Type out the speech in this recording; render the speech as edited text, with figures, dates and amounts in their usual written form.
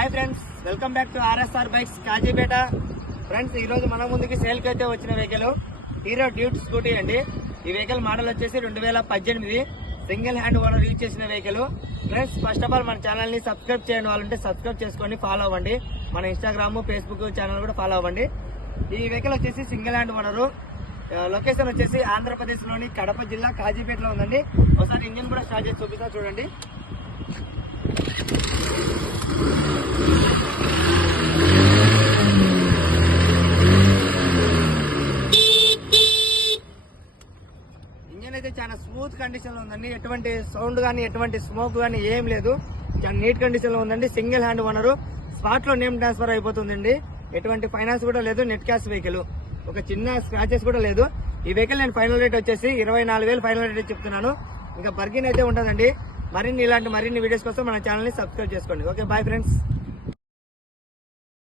Hi friends, welcome back to RSR bikes Kazipet. Friends, ఈ రోజు మన ముందుకి సేల్ కి అయితే వచ్చిన వెహికల్ హీరో డ్యూట్ స్కూటీ అండి. ఈ వెహికల్ మోడల్ వచ్చేసి 2018 సింగిల్ హ్యాండ్ ఓనర్ యూజ్ చేసిన vehicle. Friends, first of all మన ఛానల్ ని సబ్స్క్రైబ్ చేయని వాళ్ళంటే సబ్స్క్రైబ్ చేసుకోండి, ఫాలో అవ్వండి. మన ఇన్స్టాగ్రామ్, ఫేస్బుక్ ఛానల్ కూడా ఫాలో అవ్వండి. ఈ వెహికల్ వచ్చేసి సింగిల్ హ్యాండ్ ఓనర్. లొకేషన్ వచ్చేసి ఆంధ్రప్రదేశ్ లోని కడప జిల్లా కాజీపేటలో ఉందండి. ఒకసారి ఇంజిన్ కూడా స్టార్ట్ చేసి చూపిస్తా చూడండి. ఇంజిన్ అయితే చాలా స్మూత్ కండిషన్ లో ఉందండి. ఎటువంటి సౌండ్ గానీ, ఎటువంటి స్మోక్ గానీ ఏం లేదు. చాలా నీట్ కండిషన్ లో ఉందండి. Single hand owner. స్పాట్ లో నేమ్ ట్రాన్స్ఫర్ అయిపోతుందండి. ఎటువంటి ఫైనాన్స్ కూడా లేదు. Net cash vehicle. ఒక చిన్న స్క్రాచెస్ కూడా లేదు. ఈ వెహికల్ నేను ఫైనల్ రేట్ వచ్చేసి 24,000 ఫైనల్ రేట్ చెప్తున్నాను. ఇంకా బర్గిన్ అయితే ఉంటుందండి. మరిన్ని వీడియోస్ కోసం మన ఛానల్ ని సబ్స్క్రైబ్ చేసుకోండి. Okay, bye friends.